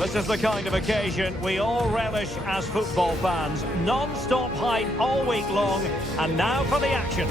This is the kind of occasion we all relish as football fans. Non-stop hype all week long, and now for the action.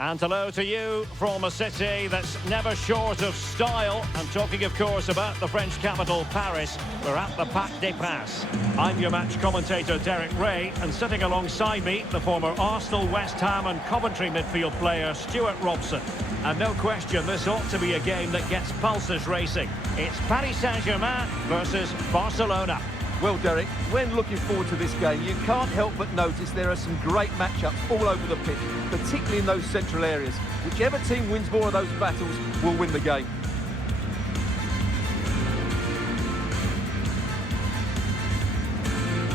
And hello to you from a city that's never short of style. I'm talking, of course, about the French capital, Paris. We're at the Parc des Princes. I'm your match commentator, Derek Ray, and sitting alongside me, the former Arsenal, West Ham and Coventry midfield player, Stuart Robson. And no question, this ought to be a game that gets pulses racing. It's Paris Saint-Germain versus Barcelona. Well, Derek, when looking forward to this game, you can't help but notice there are some great matchups all over the pitch, particularly in those central areas. Whichever team wins more of those battles will win the game.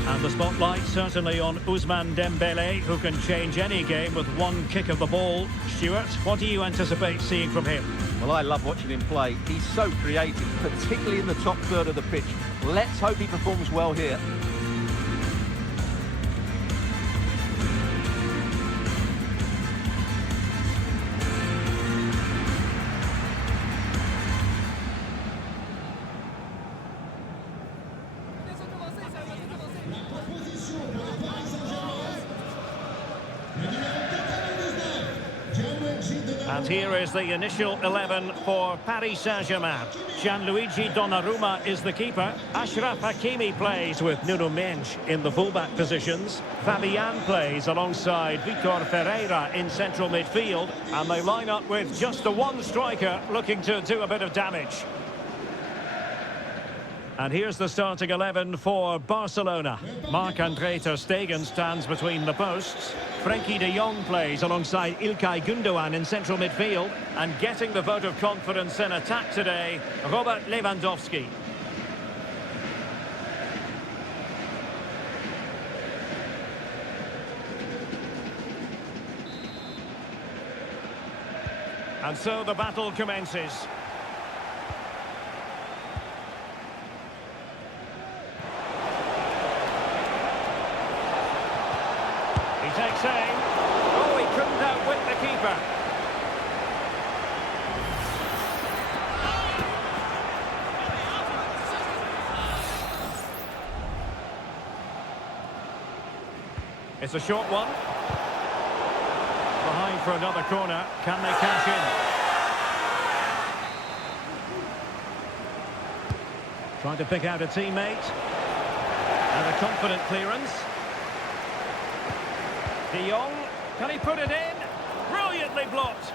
And the spotlight certainly on Ousmane Dembélé, who can change any game with one kick of the ball. Stuart, what do you anticipate seeing from him? Well, I love watching him play. He's so creative, particularly in the top third of the pitch. Let's hope he performs well here. And here is the initial 11 for Paris Saint-Germain. Gianluigi Donnarumma is the keeper. Achraf Hakimi plays with Nuno Mendes in the fullback positions. Fabian plays alongside Vitor Ferreira in central midfield. And they line up with just the one striker looking to do a bit of damage. And here's the starting 11 for Barcelona. Marc-André ter Stegen stands between the posts. Frenkie de Jong plays alongside Ilkay Gundogan in central midfield. And getting the vote of confidence in attack today, Robert Lewandowski. And so the battle commences. He takes aim. Oh, he couldn't outwit the keeper. It's a short one. Behind for another corner. Can they cash in? Trying to pick out a teammate. And a confident clearance. De Jong, can he put it in? Brilliantly blocked.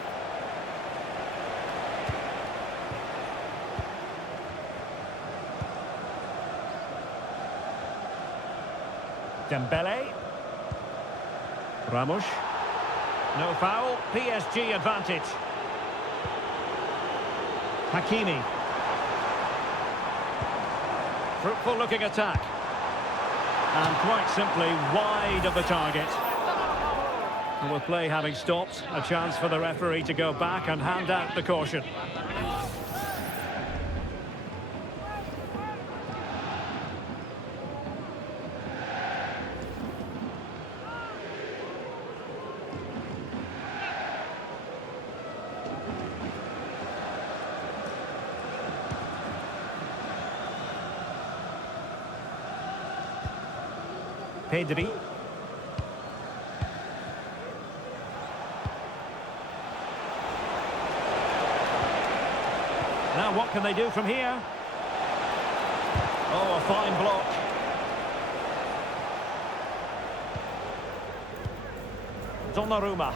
Dembélé. Ramos. No foul. PSG advantage. Hakimi. Fruitful looking attack. And quite simply wide of the target. And with play having stopped, a chance for the referee to go back and hand out the caution. Pedri. Now what can they do from here? Oh, a fine block. Donnarumma.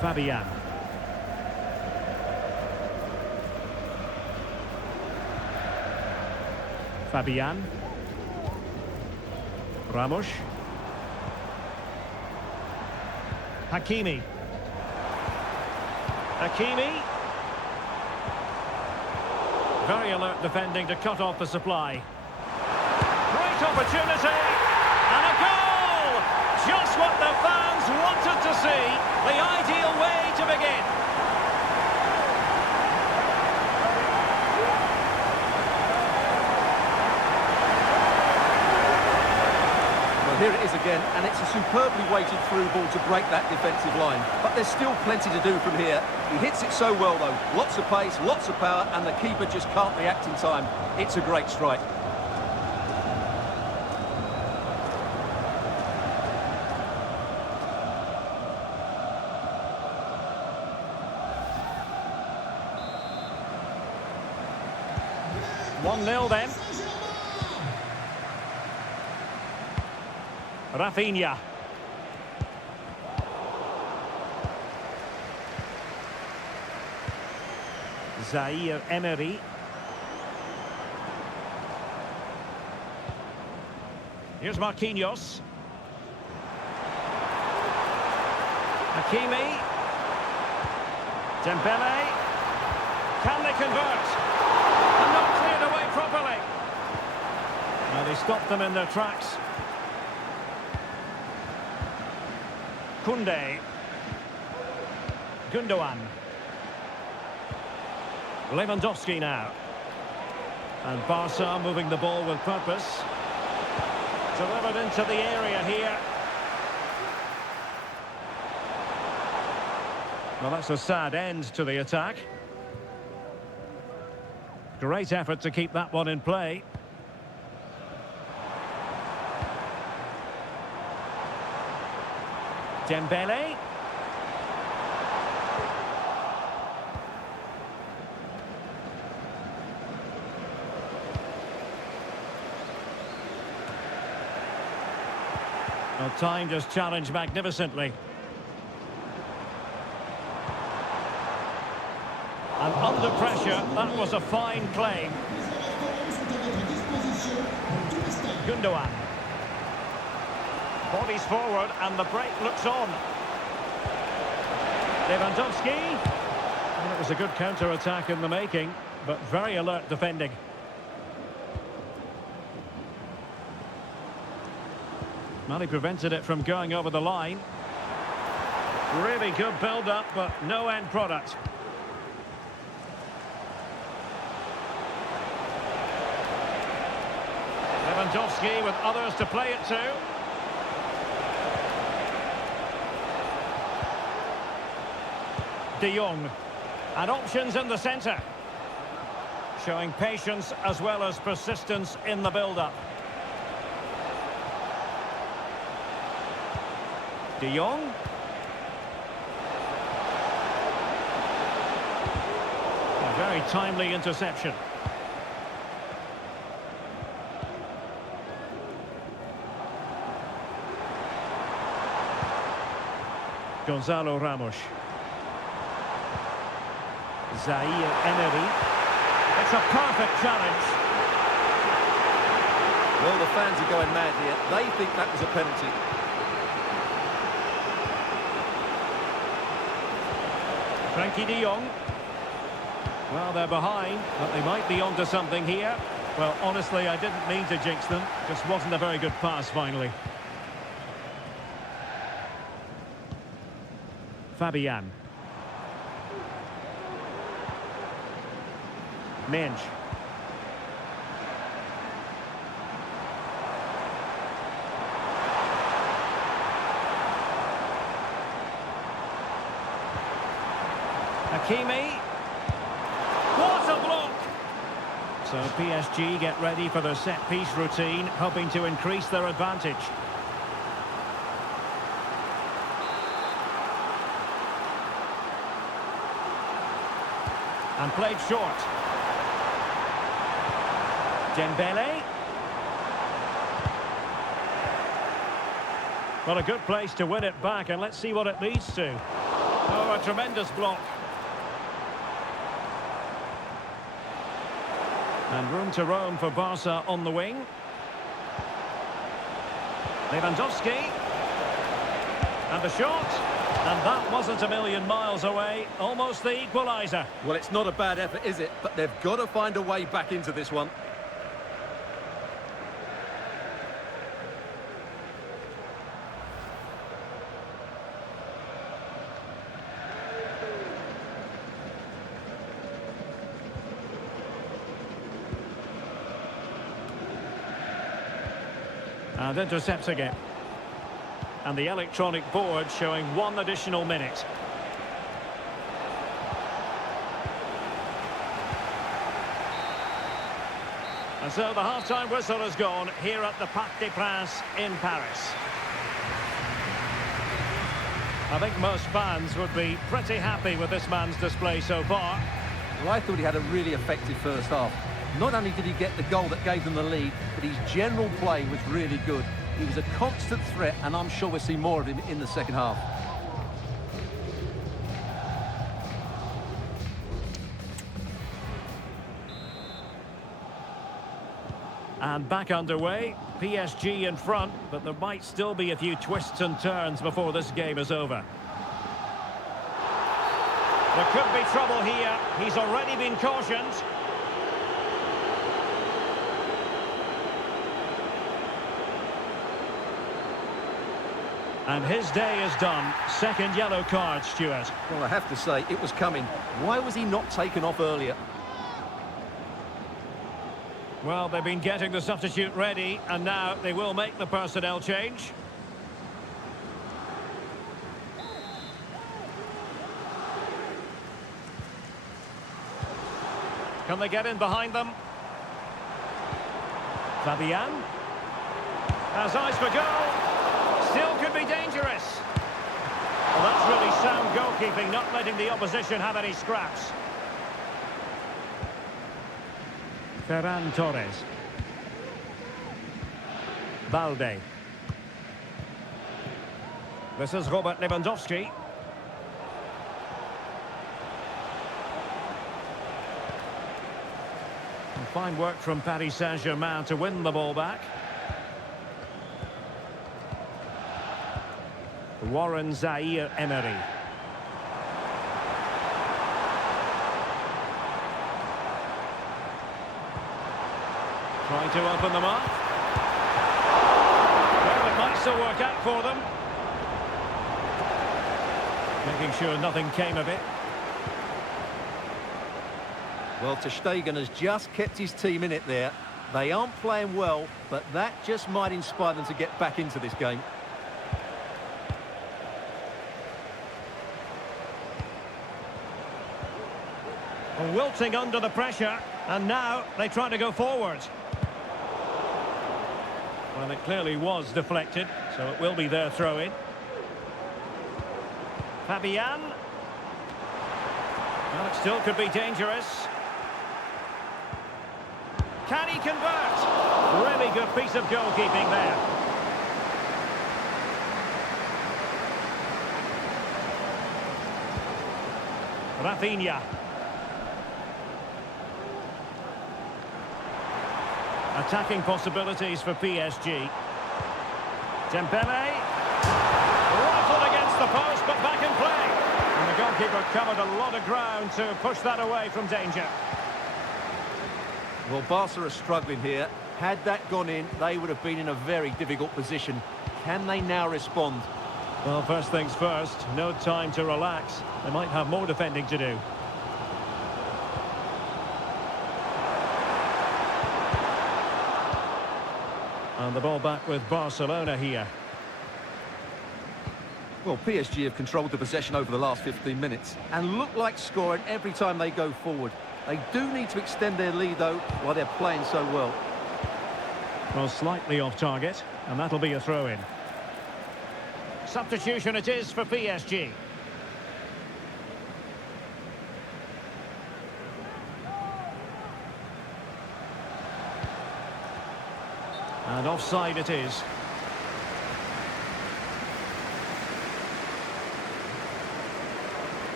Fabian. Fabian. Ramos. Hakimi. Hakimi. Very alert defending to cut off the supply. Great opportunity. And a goal! Just what the fans wanted to see. The ideal way to begin. Here it is again, and it's a superbly weighted through ball to break that defensive line. But there's still plenty to do from here. He hits it so well, though. Lots of pace, lots of power, and the keeper just can't react in time. It's a great strike. One 0 then. Rafinha. zeefanyAA. Here's Marquinhos. Hakimi. Dembele. Can they convert? And not cleared away properly. Now they stopped them in their tracks. Koundé. Gundogan. Lewandowski now. And Barca moving the ball with purpose. Delivered into the area here. Well, that's a sad end to the attack. Great effort to keep that one in play. Dembele. Well, time just challenged magnificently. And under pressure, that was a fine claim. Gundogan. Bodies forward and the break looks on. Lewandowski. And it was a good counter-attack in the making, but very alert defending. Well, he prevented it from going over the line. Really good build-up, but no end product. Lewandowski with others to play it to. De Jong. And options in the centre. Showing patience as well as persistence in the build-up. De Jong. A very timely interception. Gonzalo Ramos. zeefanyAA. It's a perfect challenge. Well, the fans are going mad here. They think that was a penalty. Frankie de Jong. Well, they're behind, but they might be onto something here. Well, honestly, I didn't mean to jinx them. Just wasn't a very good pass, finally. Fabian. Mensch. Hakimi. What a block! So PSG get ready for their set-piece routine, hoping to increase their advantage. And played short. Dembele. Well, a good place to win it back, and let's see what it leads to. Oh, a tremendous block. And room to roam for Barca on the wing. Lewandowski. And the shot. And that wasn't a million miles away. Almost the equaliser. Well, it's not a bad effort, is it? But they've got to find a way back into this one. And intercepts again. And the electronic board showing 1 additional minute. And so the half-time whistle has gone here at the Parc des Princes in Paris. I think most fans would be pretty happy with this man's display so far. Well, I thought he had a really effective first half. Not only did he get the goal that gave them the lead, but his general play was really good. He was a constant threat, and I'm sure we'll see more of him in the second half. And back underway, PSG in front, but there might still be a few twists and turns before this game is over. There could be trouble here. He's already been cautioned. And his day is done. Second yellow card, Stuart. Well, I have to say, it was coming. Why was he not taken off earlier? Well, they've been getting the substitute ready, and now they will make the personnel change. Can they get in behind them? Fabian has eyes for goal. Still could be dangerous. Well, that's really sound goalkeeping, not letting the opposition have any scraps. Ferran Torres. Balde. This is Robert Lewandowski. And fine work from Paris Saint-Germain to win the ball back. Warren Zaïre-Emery. Trying to open them up. Well, it might still work out for them. Making sure nothing came of it. Well, Ter Stegen has just kept his team in it there. They aren't playing well, but that just might inspire them to get back into this game. Wilting under the pressure, and now they try to go forward. Well, it clearly was deflected, so it will be their throw-in. Fabian. Well, it still could be dangerous. Can he convert? Really good piece of goalkeeping there. Rafinha. Attacking possibilities for PSG. Dembele. Rifled against the post, but back in play. And the goalkeeper covered a lot of ground to push that away from danger. Well, Barca are struggling here. Had that gone in, they would have been in a very difficult position. Can they now respond? Well, first things first, no time to relax. They might have more defending to do. And the ball back with Barcelona here. Well, PSG have controlled the possession over the last 15 minutes and look like scoring every time they go forward. They do need to extend their lead, though, while they're playing so well. Well, slightly off target, and that'll be a throw-in. Substitution it is for PSG. And offside it is.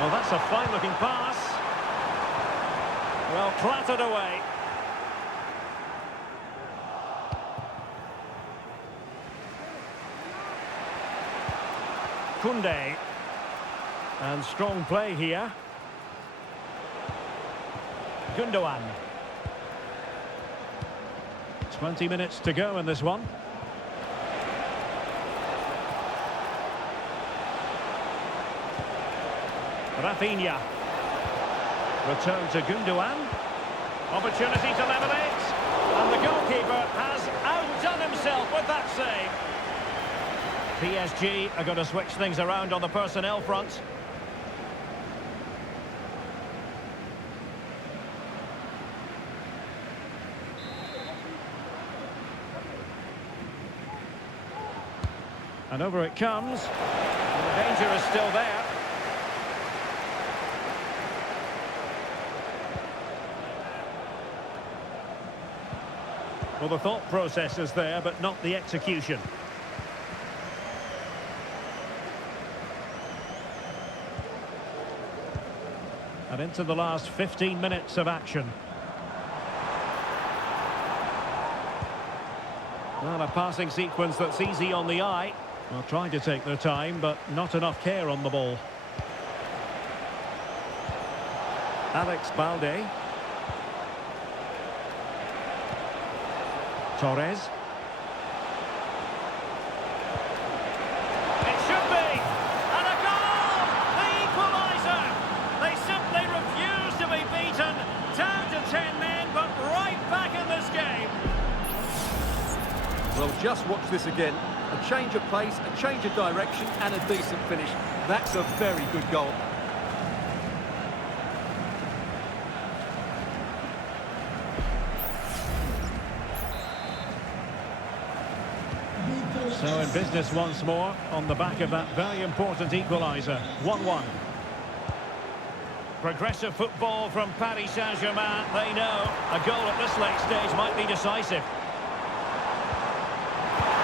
Well, that's a fine-looking pass. Well, clattered away. Koundé. And strong play here. Gundogan. 20 minutes to go in this one. Rafinha. Return to Gundogan. Opportunity to level it. And the goalkeeper has outdone himself with that save. PSG are going to switch things around on the personnel front. And over it comes. And the danger is still there. Well, the thought process is there, but not the execution. And into the last 15 minutes of action. Well, a passing sequence that's easy on the eye. Well, trying to take their time, but not enough care on the ball. Alex Balde. Torres. It should be! And a goal! The equaliser! They simply refuse to be beaten. Down to 10 men, but right back in this game. Well, just watch this again. A change of pace, a change of direction, and a decent finish. That's a very good goal. So in business once more on the back of that very important equaliser. 1-1. Progressive football from Paris Saint-Germain. They know a goal at this late stage might be decisive.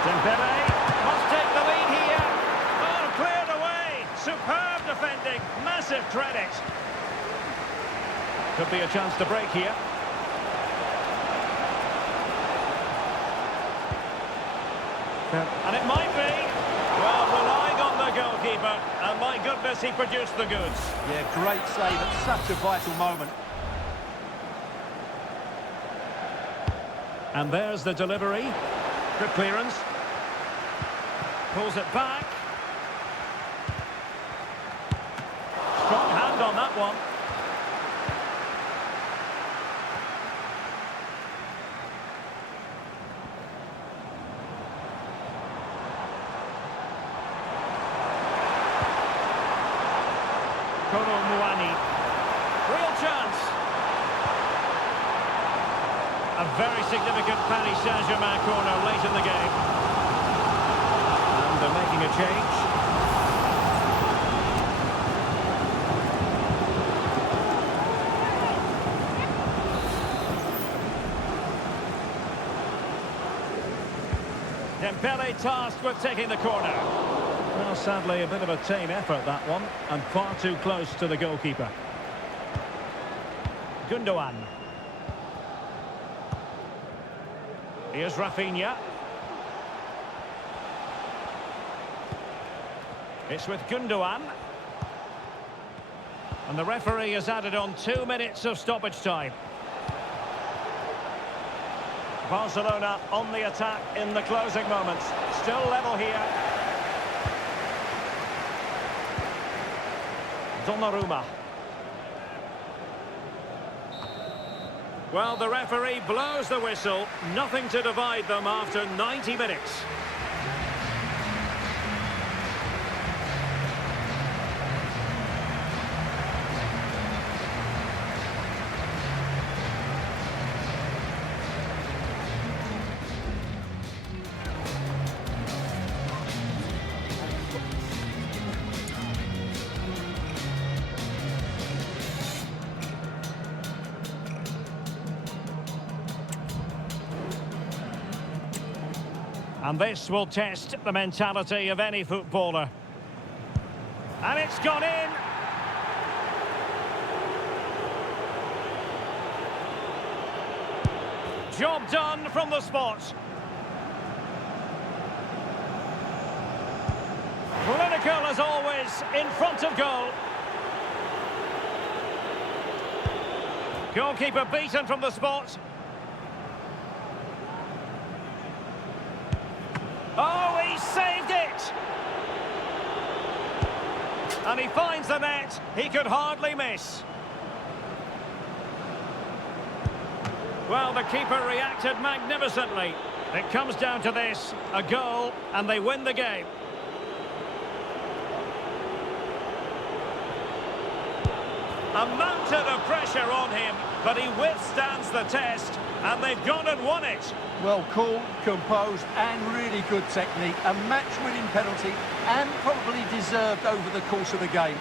Dembele must take the lead here. Oh, cleared away. Superb defending. Massive credit. Could be a chance to break here. And it might be. Well, relying on the goalkeeper. And my goodness, he produced the goods. Yeah, great save at such a vital moment. And there's the delivery. Good clearance. Pulls it back. Strong hand on that one. Real chance. A very significant Paris Saint-Germain corner late in the game. And they're making a change. Dembele tasked with taking the corner. Well, sadly, a bit of a tame effort, that one, and far too close to the goalkeeper. Gundogan. Here's Rafinha. It's with Gundogan. And the referee has added on 2 minutes of stoppage time. Barcelona on the attack in the closing moments. Still level here. Donnarumma. Well, the referee blows the whistle. Nothing to divide them after 90 minutes. And this will test the mentality of any footballer. And it's gone in. Job done from the spot. Clinical as always, in front of goal. Goalkeeper beaten from the spot. Oh, he saved it! And he finds the net. He could hardly miss. Well, the keeper reacted magnificently. It comes down to this, a goal, and they win the game. A mountain of pressure on him, but he withstands the test, and they've gone and won it. Well, cool, composed, and really good technique. A match-winning penalty, and probably deserved over the course of the game.